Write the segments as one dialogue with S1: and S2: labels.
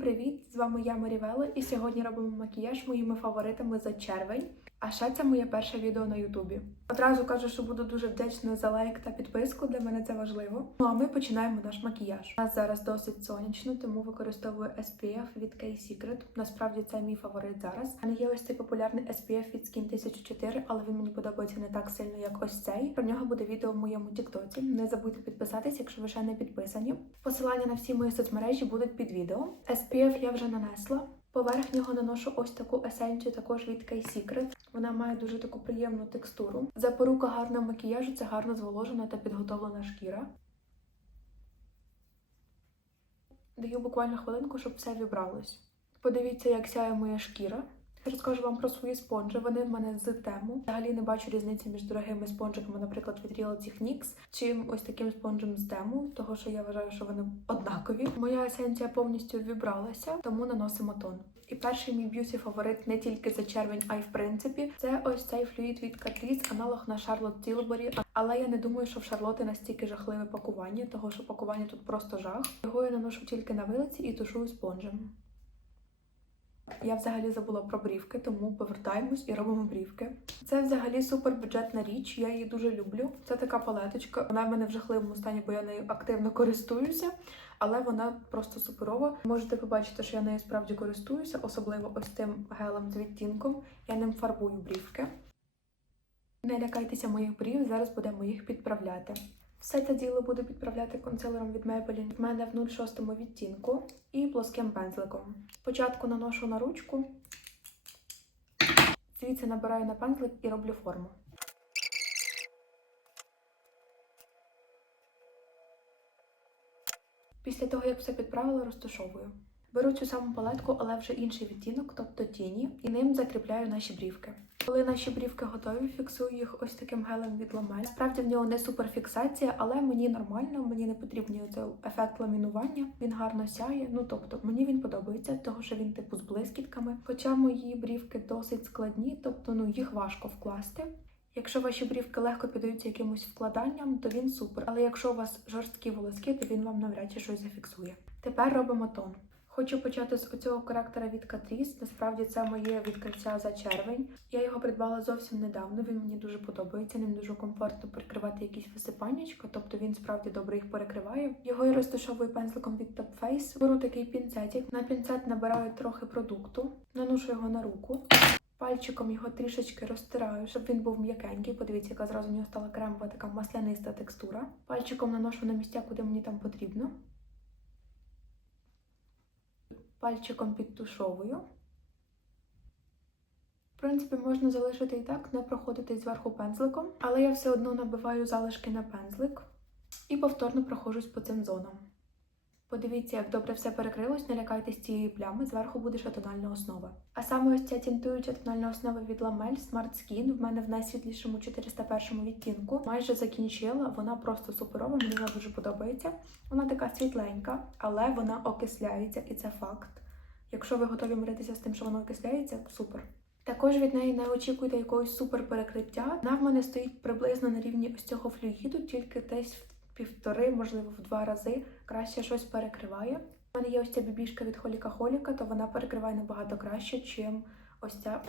S1: Привіт! З вами я Марівела, і сьогодні робимо макіяж моїми фаворитами за червень. А ще це моє перше відео на Ютубі. Одразу кажу, що буду дуже вдячна за лайк та підписку. Для мене це важливо. Ну а ми починаємо наш макіяж. У нас зараз досить сонячно, тому використовую SPF від K-Secret. Насправді це мій фаворит зараз. У мене є ось цей популярний SPF від Skin 1004, але він мені подобається не так сильно, як ось цей. Про нього буде відео в моєму тіктоці. Не забудьте підписатись, якщо ви ще не підписані. Посилання на всі мої соцмережі будуть під відео. SPF я вже нанесла. Поверх нього наношу ось таку есенцію, також від K-Secret. Вона має дуже таку приємну текстуру. Запорука гарного макіяжу це гарно зволожена та підготовлена шкіра. Даю буквально хвилинку, щоб все вібралось. Подивіться, як сяє моя шкіра. Розкажу вам про свої спонжі. Вони в мене з тему. Взагалі не бачу різниці між дорогими спонжиками, наприклад, від Realty NYX, чи ось таким спонжем з тему, того що я вважаю, що вони однакові. Моя есенція повністю вібралася, тому наносимо тон. І перший мій б'юті фаворит не тільки за червень, а й в принципі, це ось цей флюїд від Catrice, аналог на Charlotte Tilbury. Але я не думаю, що в Шарлоти настільки жахливе пакування, того що пакування тут просто жах. Його я наношу тільки на вилиці і тушую спонжем. Я взагалі забула про брівки, тому повертаємось і робимо брівки. Це взагалі супербюджетна річ, я її дуже люблю. Це така палеточка. Вона в мене в жахливому стані, бо я нею активно користуюся, але вона просто суперова. Можете побачити, що я нею справді користуюся, особливо ось цим гелем з відтінком. Я ним фарбую брівки. Не лякайтеся моїх брів, зараз будемо їх підправляти. Все це діло буду підправляти консилером від Maybelline в мене в 06 відтінку і плоским пензликом. Спочатку наношу на ручку, звідси набираю на пензлик і роблю форму. Після того, як все підправила, розташовую. Беру цю саму палетку, але вже інший відтінок, тобто тіні, і ним закріпляю наші брівки. Коли наші брівки готові, фіксую їх ось таким гелем від Ламель. Справді в нього не суперфіксація, але мені нормально, мені не потрібний оцей ефект ламінування. Він гарно сяє. Ну тобто мені він подобається, того що він типу з блискітками. Хоча мої брівки досить складні, тобто ну їх важко вкласти. Якщо ваші брівки легко піддаються якимось вкладанням, то він супер. Але якщо у вас жорсткі волоски, то він вам навряд чи щось зафіксує. Тепер робимо тон. Хочу почати з оцього коректора від Catrice. Насправді це моє відкриття за червень. Я його придбала зовсім недавно. Він мені дуже подобається. Ним дуже комфортно прикривати якісь висипаннячка, тобто він справді добре їх перекриває. Його я розташовую пензликом від Top Face. Беру такий пінцетик. На пінцет набираю трохи продукту, наношу його на руку. Пальчиком його трішечки розтираю, щоб він був м'якенький. Подивіться, яка зразу у нього стала кремова така масляниста текстура. Пальчиком наношу на місця, куди мені там потрібно. Пальчиком підтушовую. В принципі, можна залишити і так, не проходити зверху пензликом, але я все одно набиваю залишки на пензлик і повторно проходжусь по цим зонам. Подивіться, як добре все перекрилось, не лякайтесь цієї плями, зверху буде ще тональна основа. А саме ось ця тінтуюча тональна основа від Lamel Smart Skin в мене в найсвітлішому 401 відтінку. Майже закінчила, вона просто суперова, мені вона дуже подобається. Вона така світленька, але вона окисляється, і це факт. Якщо ви готові миритися з тим, що воно окисляється, супер. Також від неї не очікуйте якогось супер перекриття. Вона в мене стоїть приблизно на рівні ось цього флюїду, тільки десь в півтори, можливо, в два рази краще щось перекриває. У мене є ось ця бібішка від Холіка Холіка, то вона перекриває набагато краще, чим ось ця,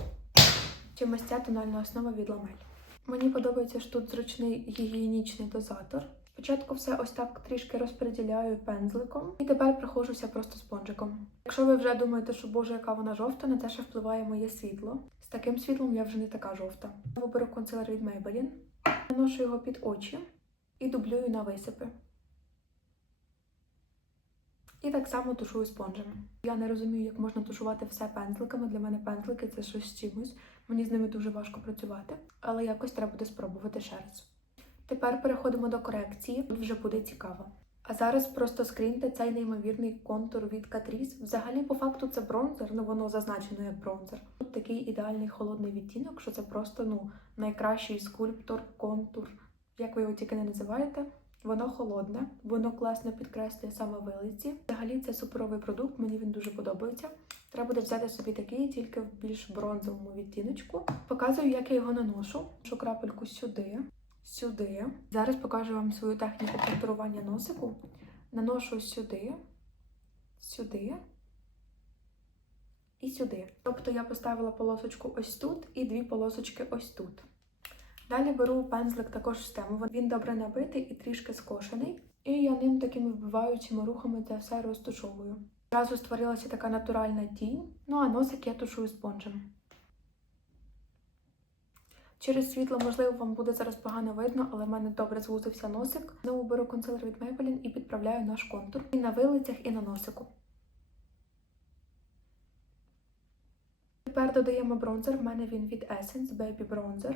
S1: чим ось ця тональна основа від Ламель. Мені подобається, що тут зручний гігієнічний дозатор. Спочатку все ось так трішки розподіляю пензликом і тепер проходжуся просто спонжиком. Якщо ви вже думаєте, що боже, яка вона жовта, на те ще впливає моє світло. З таким світлом я вже не така жовта. Виберу консилер від Maybelline, наношу його під очі і дублюю на висипи. І так само тушую спонжем. Я не розумію, як можна тушувати все пензликами. Для мене пензлики це щось з чимось. Мені з ними дуже важко працювати, але якось треба буде спробувати ще раз. Тепер переходимо до корекції, тут вже буде цікаво. А зараз просто скріньте цей неймовірний контур від Catrice. Взагалі, по факту, це бронзер, ну воно зазначено як бронзер. Тут такий ідеальний холодний відтінок, що це просто ну найкращий скульптор, контур, як ви його тільки не називаєте. Воно холодне, воно класно підкреслює саме вилиці. Взагалі це суперовий продукт, мені він дуже подобається. Треба буде взяти собі такий, тільки в більш бронзовому відтіночку. Показую, як я його наношу. Наношу крапельку сюди, сюди. Зараз покажу вам свою техніку контурування носику. Наношу сюди, сюди і сюди. Тобто я поставила полосочку ось тут і дві полосочки ось тут. Далі беру пензлик також з тему. Він добре набитий і трішки скошений. І я ним такими вбиваючими рухами це все розтушовую. Зразу створилася така натуральна тінь, ну а носик я тушую спонжем. Через світло, можливо, вам буде зараз погано видно, але в мене добре звузився носик. Знову беру консилер від Maybelline і підправляю наш контур і на вилицях, і на носику. Тепер додаємо бронзер. В мене він від Essence Baby Bronzer.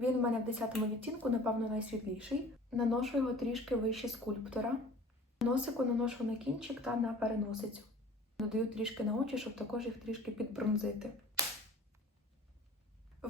S1: Він у мене в 10 відтінку, напевно, найсвітліший. Наношу його трішки вище скульптора. Носику наношу на кінчик та на переносицю. Додаю трішки на очі, щоб також їх трішки підбронзити.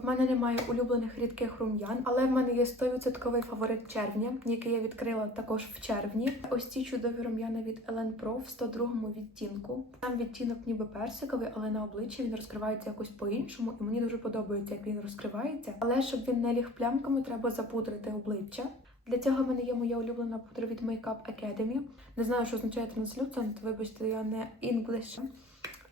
S1: В мене немає улюблених рідких рум'ян, але в мене є 100% фаворит червня, який я відкрила також в червні. Ось ці чудові рум'яна від Ellen Pro в 102 відтінку. Там відтінок ніби персиковий, але на обличчі він розкривається якось по-іншому, і мені дуже подобається, як він розкривається. Але щоб він не ліг плямками, треба запудрити обличчя. Для цього в мене є моя улюблена пудра від Makeup Academy. Не знаю, що означає Translucent, вибачте, я не English.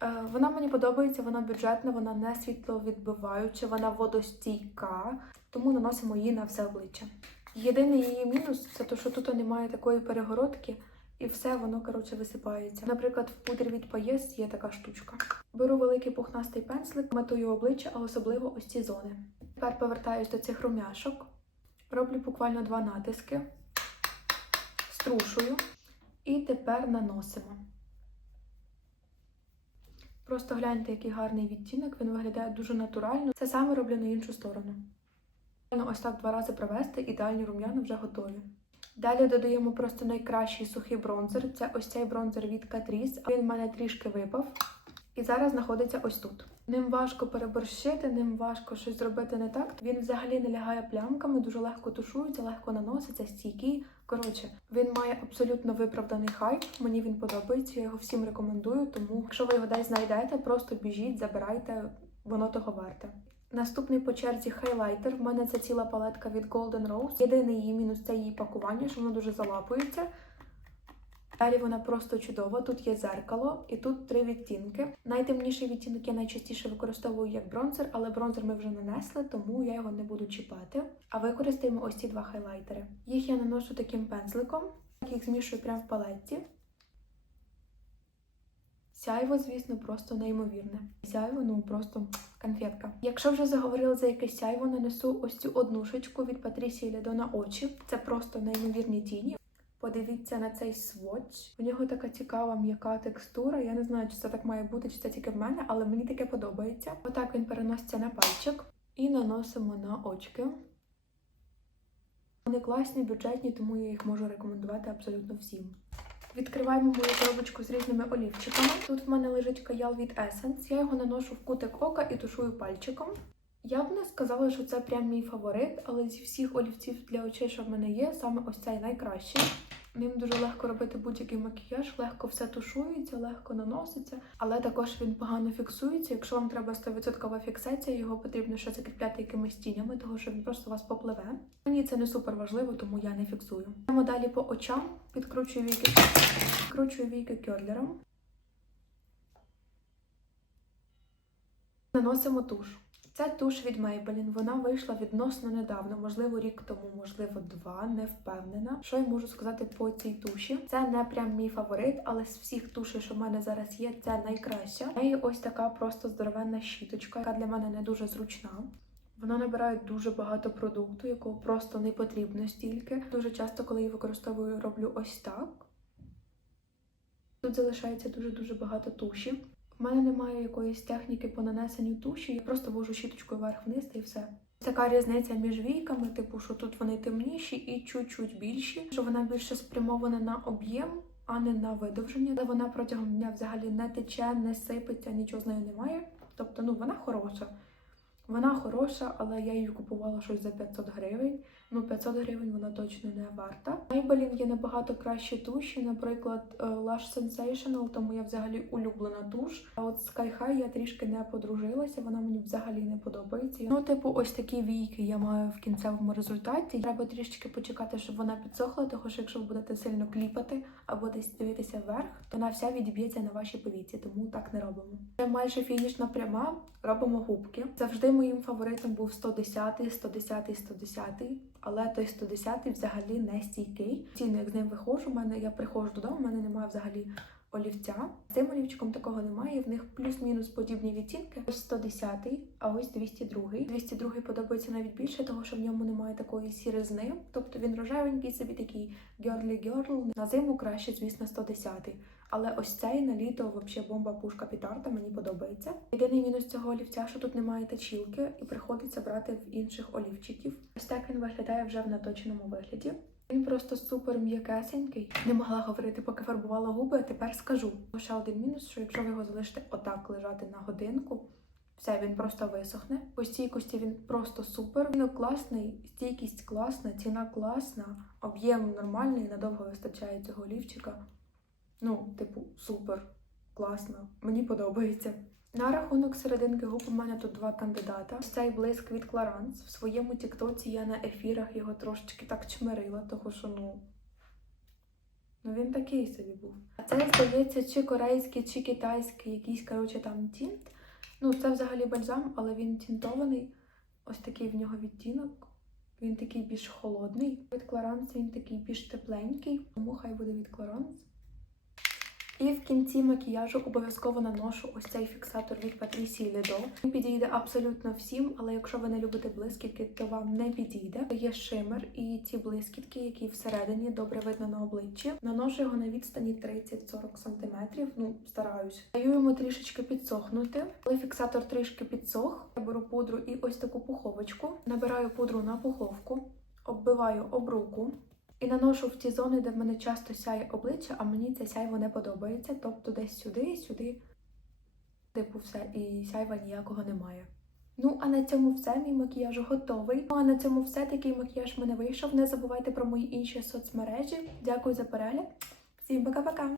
S1: Е, Вона мені подобається, вона бюджетна, вона не світловідбиваюча, вона водостійка, тому наносимо її на все обличчя. Єдиний її мінус це те, що тут немає такої перегородки, і все воно коротше висипається. Наприклад, в пудрі від Paes є така штучка. Беру великий пухнастий пензлик, матую обличчя, а особливо ось ці зони. Тепер повертаюсь до цих румяшок, роблю буквально два натиски, струшую і тепер наносимо. Просто гляньте, який гарний відтінок, він виглядає дуже натурально. Це саме роблю на іншу сторону. Ось так два рази провести, ідеальні рум'яна вже готові. Далі додаємо просто найкращий сухий бронзер. Це ось цей бронзер від Catrice. Він в мене трішки випав. І зараз знаходиться ось тут. Ним важко переборщити, ним важко щось зробити не так. Він взагалі не лягає плямками, дуже легко тушується, легко наноситься, стійкий. Коротше, він має абсолютно виправданий хайп. Мені він подобається, я його всім рекомендую. Тому, якщо ви його десь знайдете, просто біжіть, забирайте, воно того варте. Наступний по черзі хайлайтер. В мене це ціла палетка від Golden Rose. Єдиний її мінус це її пакування, що воно дуже залапується. Далі вона просто чудова. Тут є зеркало, і тут три відтінки. Найтемніший відтінок я найчастіше використовую як бронзер, але бронзер ми вже нанесли, тому я його не буду чіпати. А використаємо ось ці два хайлайтери. Їх я наношу таким пензликом, їх змішую прямо в палетці. Сяйво, звісно, просто неймовірне. Сяйво, ну просто конфетка. Якщо вже заговорили за якесь сяйво, нанесу ось цю однушечку від Патрісії Ледо на очі. Це просто неймовірні тіні. Подивіться на цей сводч. У нього така цікава м'яка текстура. Я не знаю, чи це так має бути, чи це тільки в мене, але мені таке подобається. Отак він переноситься на пальчик і наносимо на очки. Вони класні, бюджетні, тому я їх можу рекомендувати абсолютно всім. Відкриваємо мою коробочку з різними олівчиками. Тут в мене лежить каял від Essence. Я його наношу в кутик ока і тушую пальчиком. Я б не сказала, що це прям мій фаворит, але зі всіх олівців для очей, що в мене є, саме ось цей найкращий. Ним дуже легко робити будь-який макіяж, легко все тушується, легко наноситься, але також він погано фіксується. Якщо вам треба 100% фіксація, його потрібно ще закріпляти якимись тінями, того що він просто вас попливе. Мені це не супер важливо, тому я не фіксую. Йдемо далі по очам, підкручую віки, підкручую віки кьорлером. Наносимо туш. Це туш від Maybelline. Вона вийшла відносно недавно, можливо, рік тому, можливо, два, не впевнена. Що я можу сказати по цій туші? Це не прям мій фаворит, але з всіх тушей, що в мене зараз є, це найкраща. В неї ось така просто здоровенна щіточка, яка для мене не дуже зручна. Вона набирає дуже багато продукту, якого просто не потрібно стільки. Дуже часто, коли її використовую, роблю ось так. Тут залишається дуже-дуже багато туші. В мене немає якоїсь техніки по нанесенню туші, я просто вожу щіточкою вверх-вниз та і все. Така різниця між війками, типу, що тут вони темніші і чуть-чуть більші, що вона більше спрямована на об'єм, а не на видовження. Але вона протягом дня взагалі не тече, не сипеться, нічого з нею немає. Тобто, ну вона хороша. Вона хороша, але я її купувала щось за 500 гривень. Ну, 500 гривень вона точно не варта. Maybelline є набагато кращі туші, наприклад, е, Lush Sensational, тому я взагалі улюблена туш. А от Sky High я трішки не подружилася, вона мені взагалі не подобається. Ну, типу, ось такі війки я маю в кінцевому результаті. Треба трішечки почекати, щоб вона підсохла, тому що якщо ви будете сильно кліпати або десь дивитися вверх, то вона вся відіб'ється на вашій повіці, тому так не робимо. Це майже фінішна пряма, робимо губки. Завжди моїм фаворитом був 110, 110, 110, але той 110 взагалі не стійкий. Ціно, як з ним виходжу, в мене я приходжу додому, в мене немає взагалі олівця. З цим олівчиком такого немає. В них плюс-мінус подібні відтінки. Ось 110, а ось 202. 202 подобається навіть більше, тому що в ньому немає такої сіризни. Тобто він рожевенький, собі такий girl. На зиму краще, звісно, 110. Але ось цей на літо взагалі бомба пушка пітарда мені подобається. Єдиний мінус цього олівця, що тут немає точілки, і приходиться брати в інших олівчиків. Ось так він виглядає вже в наточеному вигляді. Він просто супер м'якесенький. Не могла говорити, поки фарбувала губи, а тепер скажу. Ще один мінус, що якщо ви його залишите отак лежати на годинку, все, він просто висохне. По стійкості він просто супер. Він класний, стійкість класна, ціна класна, об'єм нормальний, надовго вистачає цього олівчика. Ну, типу, супер, класно. Мені подобається. На рахунок серединки губ у мене тут два кандидата. Цей блиск від Clarins. В своєму тіктоці я на ефірах його трошечки так чмирила, тому що ну. Ну він такий собі був. А це, здається, чи корейський, чи китайський, якийсь, коротше, там тінт. Ну, це взагалі бальзам, але він тінтований. Ось такий в нього відтінок. Він такий більш холодний. Від Clarins він такий більш тепленький, тому хай буде від Clarins. І в кінці макіяжу обов'язково наношу ось цей фіксатор від Patricia Lido. Він підійде абсолютно всім, але якщо ви не любите блискітки, то вам не підійде. Є шимер і ці блискітки, які всередині добре видно на обличчі. Наношу його на відстані 30-40 см. Ну, стараюсь. Даю йому трішечки підсохнути. Коли фіксатор трішки підсох, я беру пудру і ось таку пуховочку. Набираю пудру на пуховку, оббиваю об руку. І наношу в ті зони, де в мене часто сяє обличчя, а мені це сяйво не подобається. Тобто десь сюди, сюди, типу, все, і сяйва ніякого немає. Ну, а на цьому все. Мій макіяж готовий. Ну а на цьому все. Такий макіяж в мене вийшов. Не забувайте про мої інші соцмережі. Дякую за перегляд. Всім пока-пока!